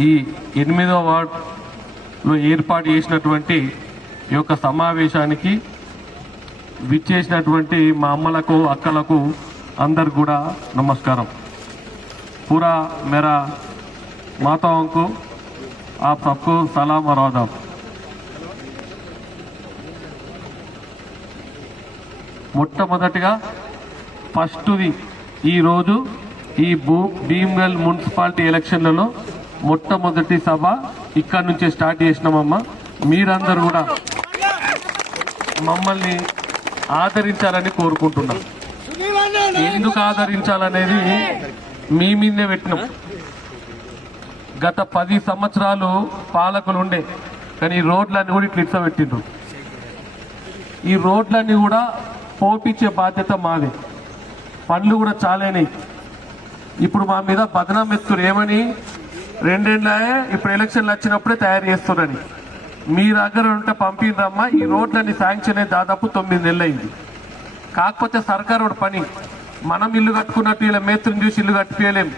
ఈ ఎనిమిదో వార్డులో ఏర్పాటు చేసినటువంటి ఈ యొక్క సమావేశానికి విచ్చేసినటువంటి మా అమ్మలకు అక్కలకు అందరు కూడా నమస్కారం पूरा मेरा माताओं को आप सबको सलाम और आदाब మొట్టమొదటిగా ఫస్ట్ది ఈరోజు ఈ భూ భీమ్గల్ మున్సిపాలిటీ ఎలక్షన్లలో మొట్టమొదటి సభ ఇక్కడ నుంచే స్టార్ట్ చేసినామమ్మా. మీరందరూ కూడా మమ్మల్ని ఆదరించాలని కోరుకుంటున్నాం. ఎందుకు ఆదరించాలనేది మీ మీదే పెట్టినాం. గత పది సంవత్సరాలు పాలకులు ఉండే కానీ ఈ రోడ్లన్నీ కూడా ఇట్లా ఇట్లా పెట్టిండ్రు. ఈ రోడ్లన్నీ కూడా పోపించే బాధ్యత మాదే. పనులు కూడా చాలేనాయి. ఇప్పుడు మా మీద బదనాం ఎత్తురు ఏమని? రెండేళ్ళే ఇప్పుడు ఎలక్షన్లు వచ్చినప్పుడే తయారు చేస్తున్నారని మీ దగ్గర ఉంటే పంపిండ్రమ్మా ఈ రోడ్లని శాంక్షన్ అయ్యి దాదాపు తొమ్మిది నెలలు అయింది కాకపోతే సర్కార్ ఒక పని. మనం ఇల్లు కట్టుకున్నట్టు ఇలా మేస్త్రిని చూసి ఇల్లు కట్టిపోయలేం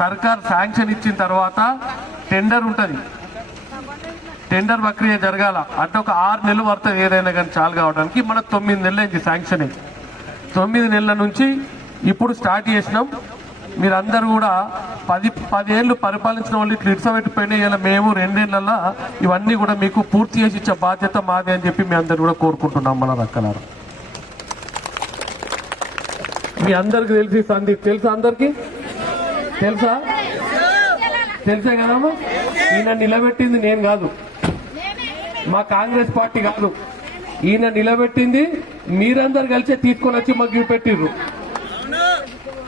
సర్కార్ శాంక్షన్ ఇచ్చిన తర్వాత టెండర్ ఉంటుంది. టెండర్ ప్రక్రియ జరగాల. అంటే ఒక ఆరు నెలలు పడుతుంది ఏదైనా కానీ చాలు కావడానికి మనకు తొమ్మిది నెలలు అయింది శాంక్షన్ తొమ్మిది నెలల నుంచి ఇప్పుడు స్టార్ట్ చేసినాం. మీరందరూ కూడా పది పదేళ్ళు పరిపాలించిన వాళ్ళు ఇట్లా ఇడ్సబెట్టిపోయినా ఇలా మేము రెండేళ్ళలో ఇవన్నీ కూడా మీకు పూర్తి చేసి ఇచ్చే బాధ్యత మాదే అని చెప్పి మీ అందరు కూడా కోరుకుంటున్నాం మన రక్కలారు. మీ అందరికి తెలిసి సందీప్ తెలుసా అందరికి? తెలుసా? తెలుసా కదమ్మా? ఈయన నిలబెట్టింది నేను కాదు. మా కాంగ్రెస్ పార్టీ కాదు. ఈయన నిలబెట్టింది మీరందరు కలిసి తీసుకొని వచ్చి మాకు పెట్టిర్రు.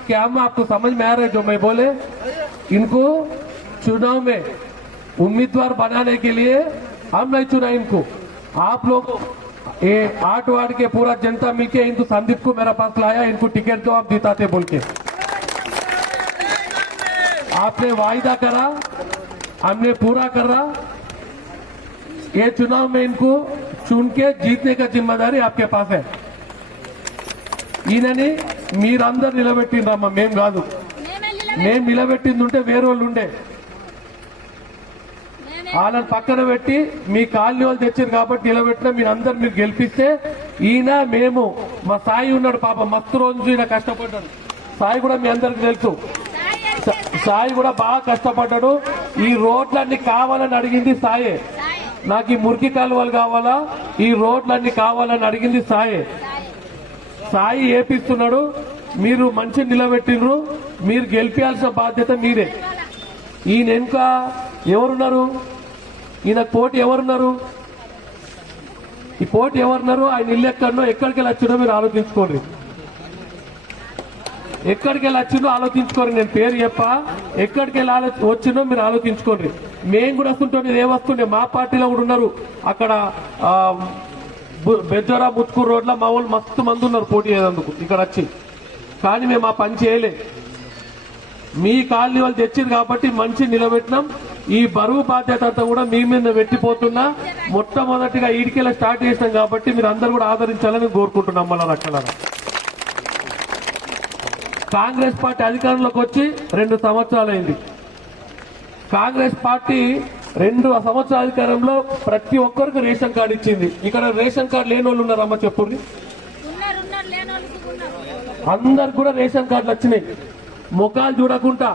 क्या हम आपको समझ में आ रहे जो मैं बोले? इनको चुनाव में उम्मीदवार बनाने के लिए हम नहीं चुना इनको। आप लोग, ये आठ वार्ड के पूरा जनता मिलके इनको संदीप को मेरा पास लाया, इनको टिकट दो, आप जिताते बोल के। आपने वायदा करा, हमने पूरा करा। ये चुनाव में इनको चुन के जीतने का ज़िम्मेदारी आपके पास है। इन्होंने మీరందరు నిలబెట్టిండ్రమ్మా మేం కాదు. మేము నిలబెట్టింది ఉంటే వేరే వాళ్ళు ఉండే వాళ్ళని పక్కన పెట్టి మీ కాలనీ వాళ్ళు తెచ్చారు కాబట్టి నిలబెట్టిన మీరు అందరు మీరు గెలిపిస్తే ఈయన మేము మా సాయి ఉన్నాడు పాప మస్తు రోజు ఈయన కష్టపడ్డాడు. సాయి కూడా మీ అందరికి తెలుసు. సాయి కూడా బాగా కష్టపడ్డాడు. ఈ రోడ్లన్నీ కావాలని అడిగింది సాయే. నాకు ఈ మురికి కాలువలు కావాలా? ఈ రోడ్లన్నీ కావాలని అడిగింది సాయే. సాయి ఏపిస్తున్నాడు. మీరు మంచి నిలబెట్టిండ్రు. మీరు గెలిపించాల్సిన బాధ్యత మీరే ఈయన వెనుక ఎవరున్నారు? ఈయన పోటీ ఎవరున్నారు? ఈ పోటీ ఎవరున్నారు? ఆయన ఇల్లు ఎక్కడనో ఎక్కడికి వెళ్ళి వచ్చిందో మీరు ఆలోచించుకోండి. ఎక్కడికి వెళ్ళి వచ్చిందో ఆలోచించుకోండి. నేను పేరు చెప్ప. ఎక్కడికి వెళ్ళి ఆలో వచ్చిందో మీరు ఆలోచించుకోండి. మేము కూడా వస్తుంటే ఏ వస్తుండే మా పార్టీలో కూడా ఉన్నారు. అక్కడ బెజ్జరా ముత్కూరు రోడ్లో మా వాళ్ళు మస్తు మంది ఉన్నారు పోటీ చేసేందుకు. ఇక్కడ వచ్చి. కానీ మేము ఆ పని చేయలే. మీ కాలనీ వాళ్ళు తెచ్చింది కాబట్టి మంచి నిలబెట్టినాం. ఈ బరువు బాధ్యత అంతా కూడా మీ మీద పెట్టిపోతున్నా. మొట్టమొదటిగా ఈడికెళ్ళ స్టార్ట్ చేసినాం కాబట్టి మీరు అందరు కూడా ఆదరించాలని కోరుకుంటున్నాం మళ్ళా రక్షణ. కాంగ్రెస్ పార్టీ అధికారంలోకి వచ్చి రెండు సంవత్సరాలైంది. కాంగ్రెస్ పార్టీ రెండు సంవత్సరాల అధికారంలో ప్రతి ఒక్కరికి రేషన్ కార్డు ఇచ్చింది. ఇక్కడ రేషన్ కార్డు లేని వాళ్ళు ఉన్నారమ్మ ఉన్నారు అందరికి కూడా రేషన్ కార్డులు వచ్చినాయి. ముఖాలు చూడకుండా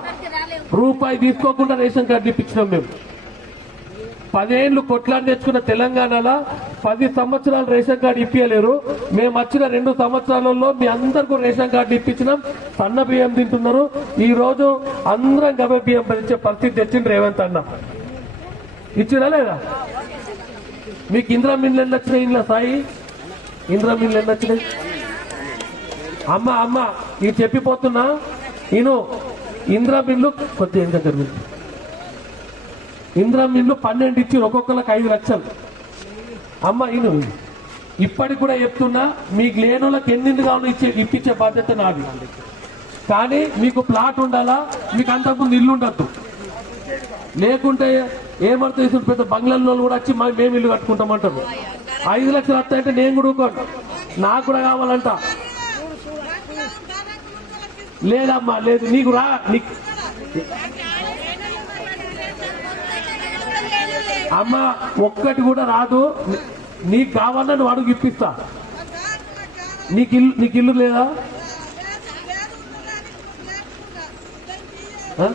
రూపాయి తీసుకోకుండా రేషన్ కార్డులు ఇప్పించినాం మేము. పదేళ్ళు కొట్లాడి తెచ్చుకున్న తెలంగాణలో పది సంవత్సరాలు రేషన్ కార్డు ఇప్పించలేరు మేము వచ్చిన రెండు సంవత్సరాలలో మీ అందరికీ రేషన్ కార్డు ఇప్పించినాం. సన్న బియ్యం తింటున్నారు. ఈ రోజు అందరం గవ బియ్యం భరించే పరిస్థితి తెచ్చింది రేవంత్ అన్న. ఇచ్చినా లేదా? మీకు ఇంద్రా మిన్లు ఎన్ని వచ్చినాయి ఇంట్లో సాయి? ఇంద్రా మిన్లు ఎన్ని వచ్చినాయి అమ్మ అమ్మ ఇది చెప్పిపోతున్నా. నేను ఇంద్రా మిన్లు కొద్దిగా ఇంకా జరిగింది ఇంద్రా మిల్లు పన్నెండు ఇచ్చి ఒక్కొక్కరికి ఐదు లక్షలు. అమ్మ ఇను ఇప్పటికి కూడా చెప్తున్నా మీకు లేని వాళ్ళకి ఎన్నింటి కావాలో ఇచ్చే ఇప్పించే బాధ్యత నాది. కానీ మీకు ప్లాట్ ఉండాలా? మీకు అంతకుముందు ఇల్లు ఉండద్దు. లేకుంటే ఏమర్థం ఇస్తుంది పెద్ద బంగ్లాలో కూడా వచ్చి మా- మేము ఇల్లు కట్టుకుంటామంటారు. ఐదు లక్షలు వస్తాయంటే నేను కూడా ఊరుకోను. నాకు కూడా కావాలంట. లేదమ్మా లేదు. నీకు రా నీకు అమ్మ ఒక్కటి కూడా రాదు. నీకు కావాలన్నా నువ్వు అడుగు ఇప్పిస్తా. నీకు ఇల్లు నీకు ఇల్లు లేదా ఆ? ఆ. ఆ.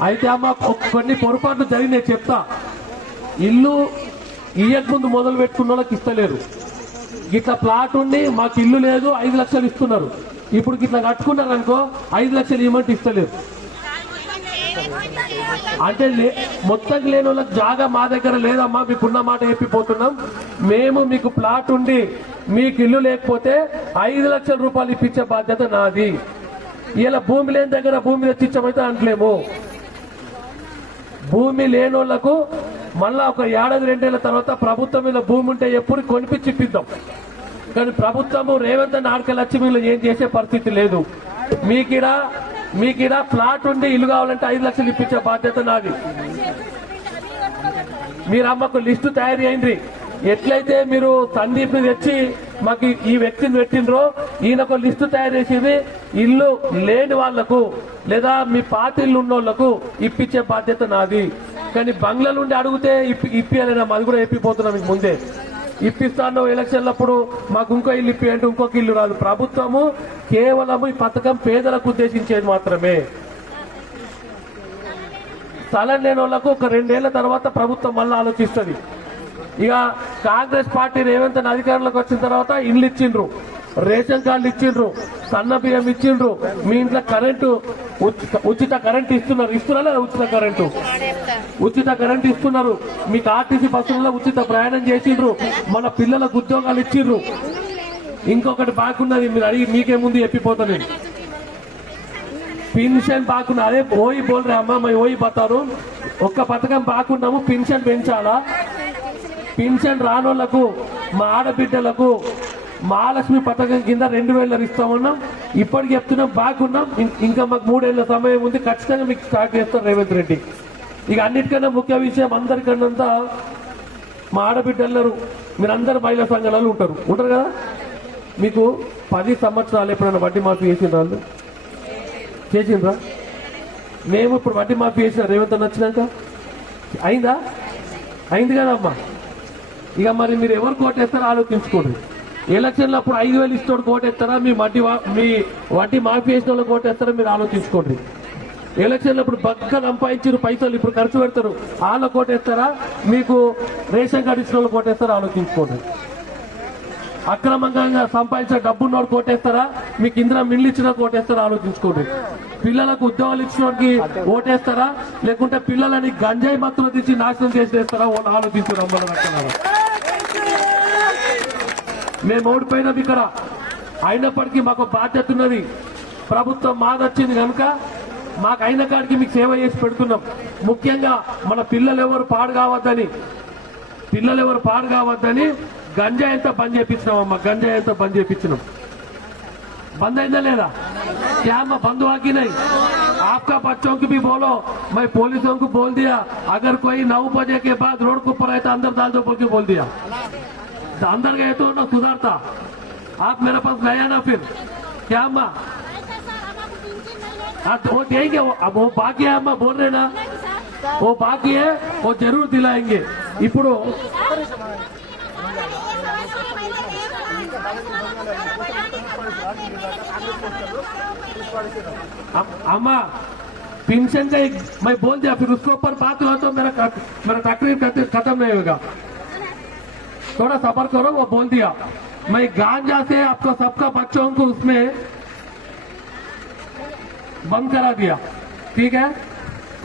అయితే అమ్మ కొన్ని పొరపాట్లు జరిగినాయి చెప్తా. ఇల్లు ఇయ్యక ముందు మొదలు పెట్టుకున్న వాళ్ళకి ఇస్తలేరు. ఇట్లా ప్లాట్ ఉండి మాకు ఇల్లు లేదు ఐదు లక్షలు ఇస్తున్నారు. ఇప్పుడు ఇట్లా కట్టుకున్నారు అనుకో ఐదు లక్షలు ఇవ్వమంటే ఇస్తలేరు. అంటే లే- మొత్తం లేని వాళ్ళకి జాగా మా దగ్గర లేదమ్మా మీకున్న మాట చెప్పిపోతున్నాం. మేము మీకు ప్లాట్ ఉండి మీకు ఇల్లు లేకపోతే ఐదు లక్షల రూపాయలు ఇప్పించే బాధ్యత నాది. ఇలా భూమి లేని దగ్గర భూమి తెచ్చిచ్చామైతే అంటలేము భూమి లేనోళ్ళకు మళ్ళా ఒక ఏడాది రెండేళ్ళ తర్వాత ప్రభుత్వం మీద భూమి ఉంటే ఎప్పుడు కొనిపించి ఇప్పిద్దాం. కానీ ప్రభుత్వము రేవంత్ అని ఆడకెళ్ళి మీరు ఏం చేసే పరిస్థితి లేదు. మీకిడ మీకిడ ప్లాట్ ఉండి ఇల్లు కావాలంటే ఐదు లక్షలు ఇప్పించే బాధ్యత నాది. మీరు అమ్మకు లిస్టు తయారు అయింది. ఎట్లయితే మీరు సందీప్ని తెచ్చి మాకు ఈ- ఈ వ్యక్తిని పెట్టినరో ఈయన ఒక లిస్టు తయారు చేసేది ఇల్లు లేని వాళ్ళకు లేదా మీ పాత ఇల్లు ఉన్నోళ్ళకు ఇప్పించే బాధ్యత నాది. కానీ బంగ్లా నుండి అడిగితే ఇప్పి ఇప్పియాలైనా మాది కూడా ఇప్పిపోతున్నాం మీకు ముందే. ఇప్పిస్తాను ఎలక్షన్లప్పుడు మాకు ఇంకో ఇల్లు ఇప్పి అంటే ఇంకొక ఇల్లు రాదు. ప్రభుత్వము కేవలము ఈ పథకం పేదలకు ఉద్దేశించేది మాత్రమే. స్థలం లేని వాళ్ళకు ఒక రెండేళ్ళ తర్వాత ప్రభుత్వం మళ్ళీ ఆలోచిస్తుంది. ఇక కాంగ్రెస్ పార్టీ రేవంత్ అధికారంలోకి వచ్చిన తర్వాత ఇల్లు ఇచ్చిండ్రు. రేషన్ కార్డులు ఇచ్చిండ్రు సన్న బియ్యం ఇచ్చిండ్రు మీ ఇంట్లో కరెంటు ఉచిత- ఉచిత కరెంట్ ఇస్తున్నారు. ఇస్తున్నారా ఉచిత కరెంటు? ఉచిత కరెంట్ ఇస్తున్నారు. మీకు ఆర్టీసీ బస్సులలో ఉచిత ప్రయాణం చేసిండ్రు. మన పిల్లలకు ఉద్యోగాలు ఇచ్చిండ్రు. ఇంకొకటి బాగున్నది మీరు అడిగి మీకే ముందు చెప్పిపోతా నేను. పెన్షన్ బాగున్నా అదే ఓయి బోల్రే అమ్మ ఓయి బతారు. ఒక్క పథకం బాగున్నాము పెన్షన్ పెంచాలా? పెన్షన్ రానోళ్ళకు మా ఆడబిడ్డలకు మహాలక్ష్మి పథకం కింద రెండు వేలు ఇస్తామన్నాం ఇప్పటికి చెప్తున్నాం బాగున్నాం. ఇంకా మాకు మూడేళ్ళ సమయం ఉంది. ఖచ్చితంగా మీకు స్టార్ట్ చేస్తారు రేవంత్ రెడ్డి. ఇక అన్నిటికన్నా ముఖ్య విషయం అందరికన్నా మా ఆడబిడ్డలు మీరందరూ మహిళా సంఘాలలో ఉంటారు. ఉంటారు కదా? మీకు పది సంవత్సరాలు ఎప్పుడైనా వడ్డీ మాఫీ చేసిన వాళ్ళు? చేసిండ్రా? మేము ఇప్పుడు వడ్డీ మాఫీ చేసిన రేవంత్ నచ్చినాక వచ్చినాక? అయిందా? అయింది కదమ్మా ఇక మరి మీరు ఎవరు కోటేస్తారో ఆలోచించుకోండి. ఎలక్షన్లు అప్పుడు ఐదు వేలు ఇస్తాడు కోటేస్తారా మీ మట్టి మీ వడ్డీ మాఫీ చేసిన వాళ్ళు కోటేస్తారా మీరు ఆలోచించుకోండి. ఎలక్షన్లో ఇప్పుడు బక్క సంపాదించిన పైసలు ఇప్పుడు ఖర్చు పెడతారు. వాళ్ళ కోటేస్తారా మీకు రేషన్ కార్డు ఇచ్చిన వాళ్ళు కోటేస్తారా ఆలోచించుకోండి. అక్రమంగా సంపాదించిన డబ్బు నోడు కోటేస్తారా మీకు ఇందిరా మిల్లు ఇచ్చిన కోటేస్తారా ఆలోచించుకోండి. పిల్లలకు ఉద్యోగాలు ఇచ్చినోడికి ఓటేస్తారా లేకుంటే పిల్లలని గంజాయి మత్తులు తెచ్చి నాశనం చేసేస్తారా వాళ్ళు ఆలోచించారు అమ్మల మేము ఓడిపోయినాం ఇక్కడ అయినప్పటికీ మాకు బాధ్యత ఉన్నది ప్రభుత్వం మాదొచ్చింది కనుక మాకు అయిన కాడికి మీకు సేవ చేసి పెడుతున్నాం ముఖ్యంగా మన పిల్లలు ఎవరు పాడు కావద్దని పిల్లలు ఎవరు పాడు కావద్దని గంజా ఎంత బంద్ చేపించినాం అమ్మ గంజా ఎంత బంద్ చేపించినాం बंद है ना लेना क्या मैं बंद हुआ कि नहीं आपका बच्चों की भी बोलो मैं पुलिसों को बोल दिया अगर कोई नौ बजे के बाद रोड के ऊपर आए तो अंदर डाल दो बोल के बोल दिया तो तो अंदर गए तो ना सुधारता आप मेरे पास लाया ना फिर? क्या अम्मा? हाँ तो वो देंगे वो अब वो बाकी है अम्मा, बोल रहे ना? वो बाकी है, वो ज़रूर दिलाएँगे। इपड़ो। अम्मा पेंशन का एक मैं बोल दिया, फिर उसके ऊपर बात हुआ तो मेरा मेरा तकरीर खत्म नहीं होगा थोड़ा सबर करो वो बोल दिया मैं गांजा से आपको सबका बच्चों को उसमें बंद करा दिया ठीक है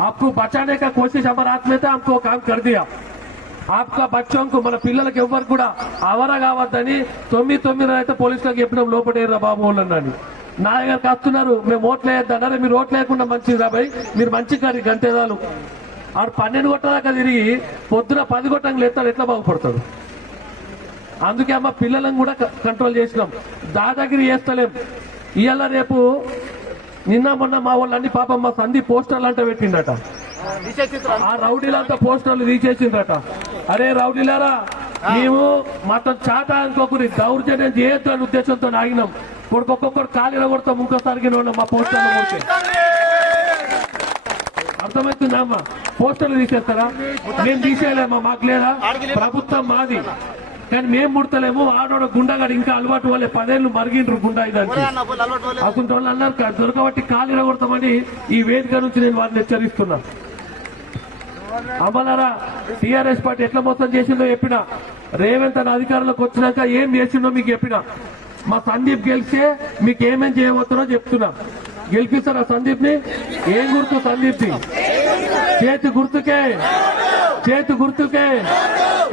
आपको बचाने का कोशिश हमारे हाथ में था हमको वो काम कर दिया आपका बच्चों को మన పిల్లలకి ఎవ్వరు కూడా అవర కావద్దని తొమ్మిది తొమ్మిది అయితే పోలీసులకు చెప్పినాం లోపడేరా బాబు వాళ్ళని నా దగ్గరకు వస్తున్నారు మేము ఓట్లు వేయద్దన్నారే మీరు ఓట్లు లేకుండా మంచిది రాబాయి మీరు మంచి కానీ గంటేదాలు ఆడు పన్నెండు కొట్టదాకా తిరిగి పొద్దున పది కొట్టంగా లేస్తాడు ఎట్లా బాగుపడతాడు అందుకే అమ్మ పిల్లలను కూడా కంట్రోల్ చేసినాం. దాదాగిరి చేస్తలేం ఇవాళ రేపు నిన్న మొన్న మా వాళ్ళన్ని పాపం మా సంధి పోస్టర్లు అంట పెట్టిండట. ఆ రౌడీలంతా పోస్టర్లు తీసేసిండ్రట. అరే రౌడీలారా మేము మాతో చాట అనుకోకుని దౌర్జన్యం చేయొద్దు అనే ఉద్దేశంతో ఆగినాం. కొడుకు ఒక్కొక్కరు కాలు కొడతాం ఇంకోసారికి మా పోస్టర్లు కొడితే. అర్థమవుతుందా అమ్మా? పోస్టర్లు తీసేస్తారా? మేము తీసేయలేమా? మాకు లేదా? ప్రభుత్వం మాది. కానీ మేము ముడతలేము ఆడోడ గుండగాడు ఇంకా అలవాటు వాళ్ళే పదేళ్ళు మరిగిండ్రు గుండా ఇదానికి అటువంటి వాళ్ళు అన్నారు "కా- దొరకబట్టి కాలు ఇరగొడతామని ఈ వేదిక నుంచి నేను వారిని హెచ్చరిస్తున్నా. అమలారా టిఆర్ఎస్ పార్టీ ఎట్లా మోసం చేసిందో చెప్పిన రేవంత్ అన్న అధికారంలోకి వచ్చినాక ఏం చేసిందో మీకు చెప్పిన. మా సందీప్ గెలిస్తే మీకు ఏమేం చేయబోతున్నారో చెప్తున్నా. గెలిపిస్తారా సందీప్ని ఏం గుర్తు సందీప్ని చేతి గుర్తుకే. చేతి గుర్తుకే.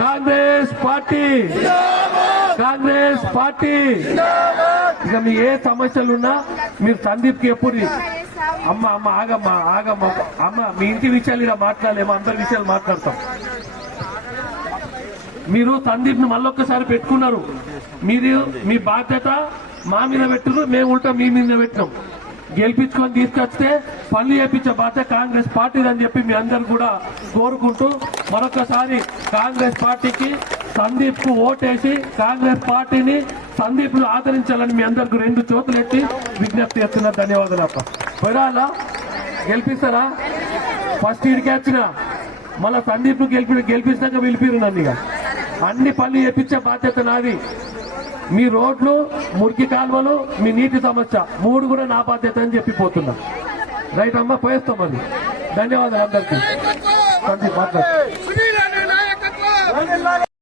కాంగ్రెస్ పార్టీ. కాంగ్రెస్ పార్టీ. ఇక మీ ఏ సమస్యలున్నా మీరు సందీప్కి ఎప్పుడు అమ్మ అమ్మ ఆగమ్మ ఆగమ్మ. అమ్మ మీ ఇంటి విషయాలు ఇలా మాట్లాడలేము? అందరి విషయాలు మాట్లాడతాం. మీరు సందీప్ని మళ్ళొక్కసారి పెట్టుకున్నారు. మీరు మీ బాధ్యత మా మీద పెట్టున్నారు మేము ఉంటాం మీ మీద పెట్టినాం. గెలిపించుకొని తీసుకొస్తే పనులు చేపించే బాధ్యత కాంగ్రెస్ పార్టీదని చెప్పి మీ అందరు కూడా కోరుకుంటూ మరొకసారి కాంగ్రెస్ పార్టీకి సందీప్కు ఓటేసి కాంగ్రెస్ పార్టీని సందీప్ను ఆదరించాలని మీ అందరికి రెండు చేతులు ఎత్తి విజ్ఞప్తి చేస్తున్నా. ధన్యవాదాలు అప్ప. గెలిపిస్తారా? ఫస్ట్ ఇడికి వచ్చిన. మళ్ళా సందీప్ను గెలిపి గెలిపిస్తాక పిలిపిరు నన్ను ఇక. అన్ని పనులు చేపించే బాధ్యత నాది. మీ రోడ్లు మురికి కాలువలు మీ నీటి సమస్య మూడు కూడా నా బాధ్యత అని చెప్పిపోతున్నా రైట్ అమ్మ పోయేస్తామండి ధన్యవాదాలు అందరికీ. మాట్లాడు.